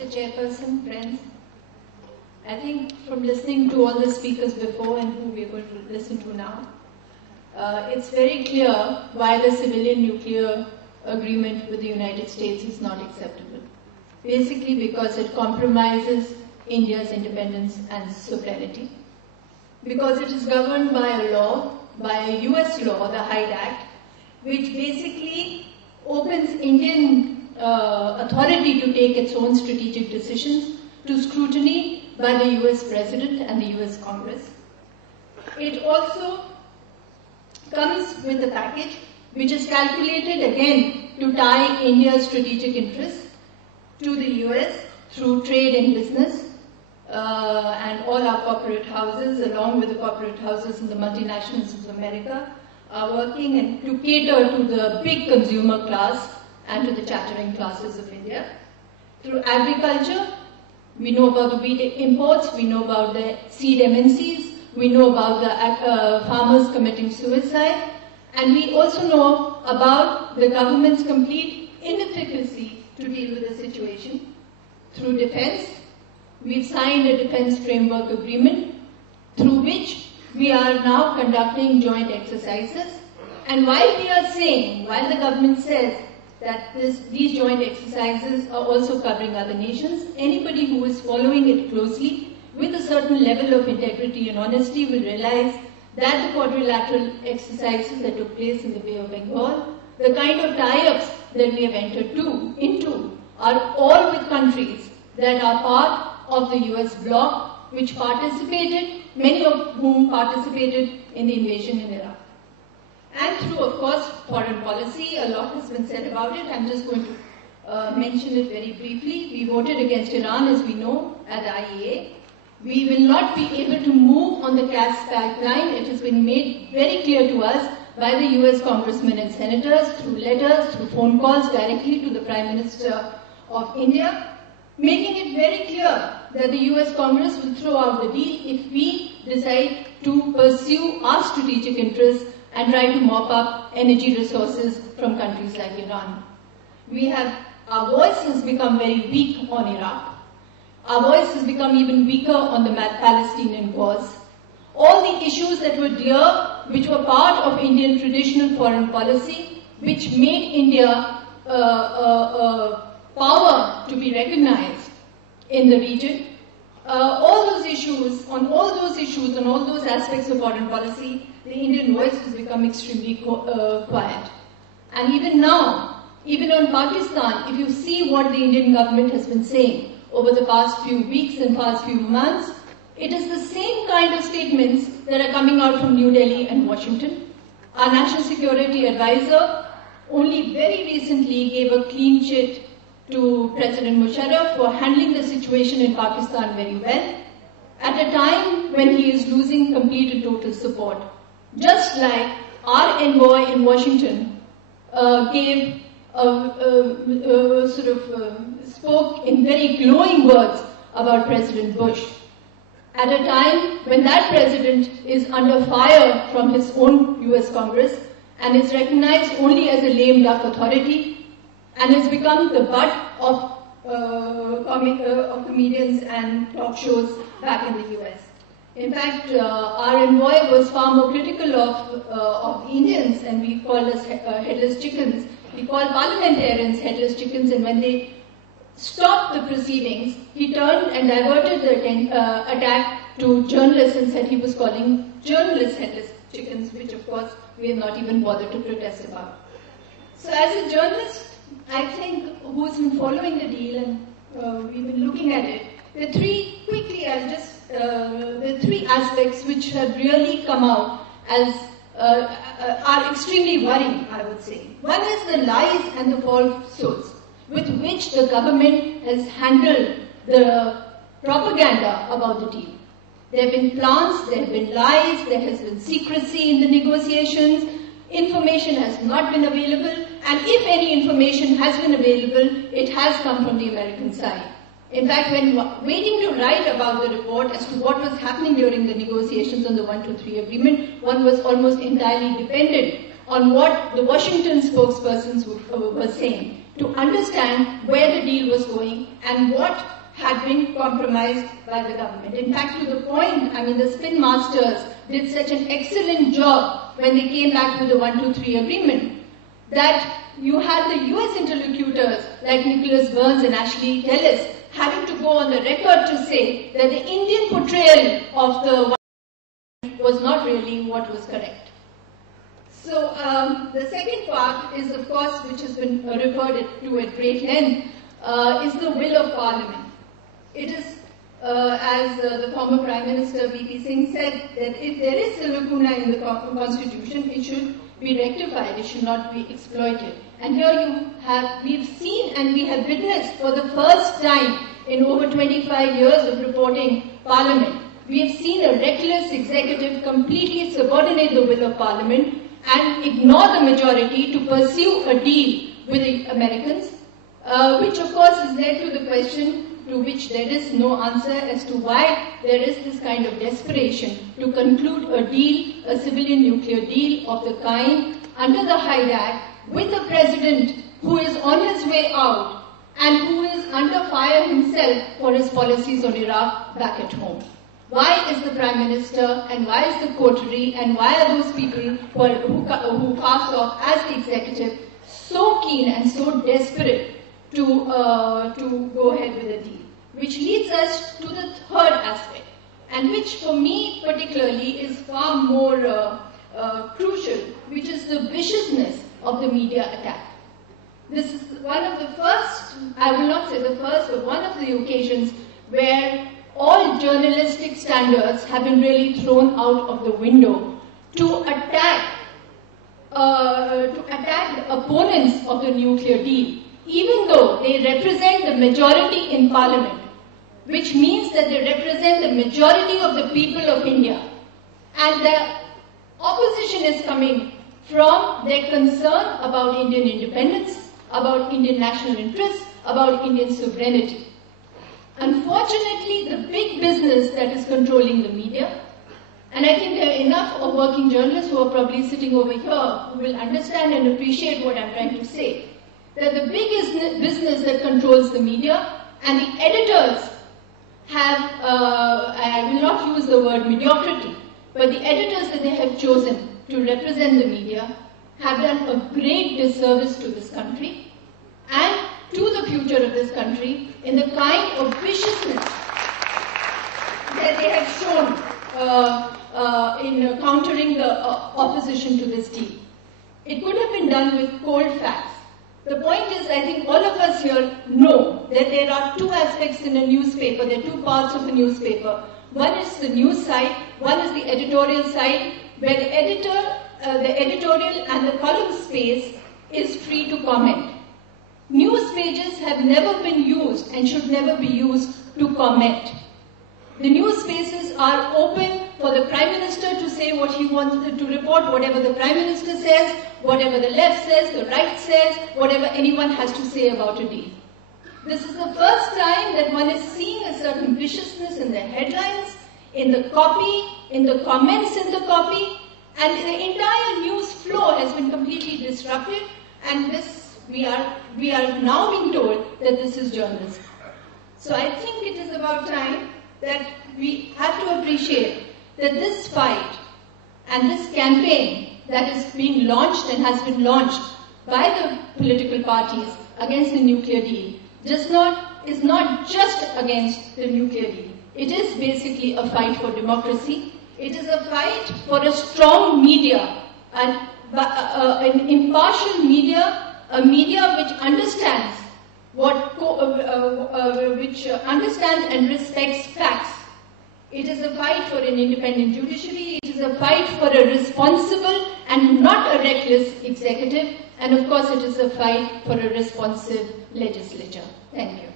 Mr. Chairperson, friends, I think from listening to all the speakers before and who we're going to listen to now, it's very clear why the civilian nuclear agreement with the United States is not acceptable. Basically because it compromises India's independence and sovereignty. Because it is governed by a law, by a US law, the Hyde Act, which basically opens Indian authority to take its own strategic decisions to scrutiny by the US President and the US Congress. It also comes with a package which is calculated again to tie India's strategic interests to the US through trade and business, and all our corporate houses, along with the corporate houses in the multinationals of America, are working and to cater to the big consumer class and to the chattering classes of India. Through agriculture, we know about the wheat imports, we know about the seed MNCs, we know about the farmers committing suicide, and we also know about the government's complete inefficacy to deal with the situation. Through defense, we've signed a defense framework agreement through which we are now conducting joint exercises. And while the government says that these joint exercises are also covering other nations, anybody who is following it closely with a certain level of integrity and honesty will realize that the quadrilateral exercises that took place in the Bay of Bengal, the kind of tie-ups that we have entered into are all with countries that are part of the US bloc, which participated, many of whom participated in the invasion in Iraq. And through, of course, foreign policy, a lot has been said about it. I'm just going to mention it very briefly. We voted against Iran, as we know, at the IAEA. We will not be able to move on the gas pipeline. It has been made very clear to us by the US congressmen and senators, through letters, through phone calls directly to the Prime Minister of India, making it very clear that the US Congress will throw out the deal if we decide to pursue our strategic interests and try to mop up energy resources from countries like Iran. Our voice has become very weak on Iraq. Our voice has become even weaker on the Palestinian cause. All the issues that were dear, which were part of Indian traditional foreign policy, which made India power to be recognized in the region, on all those aspects of foreign policy, the Indian voice has become extremely quiet. And even now, even on Pakistan, if you see what the Indian government has been saying over the past few weeks and past few months, it is the same kind of statements that are coming out from New Delhi and Washington. Our National Security Advisor only very recently gave a clean chit to President Musharraf for handling the situation in Pakistan very well, at a time when he is losing complete and total support. Just like our envoy in Washington spoke in very glowing words about President Bush, at a time when that president is under fire from his own US Congress and is recognized only as a lame duck authority and has become the butt of comedians and talk shows back in the US. In fact, our envoy was far more critical of the Indians, and we call us headless chickens. We call parliamentarians headless chickens, and when they stopped the proceedings, he turned and diverted the attack to journalists and said he was calling journalists headless chickens, which of course we have not even bothered to protest about. So as a journalist, I think, who's been following the deal and we've been looking at it, the three aspects which have really come out as are extremely worrying, I would say. One is the lies and the falsehoods with which the government has handled the propaganda about the deal. There have been plans, there have been lies, there has been secrecy in the negotiations, information has not been available, and if any information has been available, it has come from the American side. In fact, when waiting to write about the report as to what was happening during the negotiations on the 123 agreement, one was almost entirely dependent on what the Washington spokespersons were saying to understand where the deal was going and what had been compromised by the government. In fact, to the point, the spin masters did such an excellent job when they came back with the 123 agreement that you had the US interlocutors like Nicholas Burns and Ashley Tellis having to go on the record to say that the Indian portrayal of the was not really what was correct. So the second part is, of course, which has been referred to at great length, is the will of Parliament. It is, as the former Prime Minister V.P. Singh said, that if there is a lacuna in the Constitution, it should be rectified, it should not be exploited. And here we've seen and we have witnessed for the first time in over 25 years of reporting Parliament, we have seen a reckless executive completely subordinate the will of Parliament and ignore the majority to pursue a deal with the Americans, which of course has led to the question to which there is no answer as to why there is this kind of desperation to conclude a deal, a civilian nuclear deal of the kind under the Hyde Act with a president who is on his way out and who is under fire himself for his policies on Iraq back at home. Why is the Prime Minister and why is the coterie and why are those people who passed off as the executive so keen and so desperate to go ahead with the deal? Which leads us to the third aspect, and which for me particularly is far more crucial, which is the viciousness of the media attack. This is one of the first, I will not say the first, but one of the occasions where all journalistic standards have been really thrown out of the window to attack the opponents of the nuclear deal, even though they represent the majority in Parliament, which means that they represent the majority of the people of India. And the opposition is coming from their concern about Indian independence, about Indian national interests, about Indian sovereignty. Unfortunately, the big business that is controlling the media, and I think there are enough of working journalists who are probably sitting over here who will understand and appreciate what I'm trying to say, that the biggest business that controls the media and the editors have, I will not use the word mediocrity, but the editors that they have chosen to represent the media have done a great disservice to this country and to the future of this country in the kind of viciousness that they have shown in countering the opposition to this deal. It could have been done with cold facts. The point is, I think all of us here know that there are two aspects in a newspaper, there are two parts of a newspaper. One is the news side, one is the editorial side, where the editorial and the column space is free to comment. News pages have never been used and should never be used to comment. The news spaces are open for the Prime Minister to say what he wants to report, whatever the Prime Minister says, whatever the left says, the right says, whatever anyone has to say about a deal. This is the first time that one is seeing a certain viciousness in the headlines, in the copy, in the comments in the copy, and the entire news flow has been completely disrupted, and this we are now being told that this is journalism. So I think it is about time that we have to appreciate that this fight and this campaign that is being launched and has been launched by the political parties against the nuclear deal is not just against the nuclear deal. It is basically a fight for democracy. It is a fight for a strong media, an impartial media, a media which understands which understands and respects facts. It is a fight for an independent judiciary. It is a fight for a responsible and not a reckless executive. And of course, it is a fight for a responsive legislature. Thank you.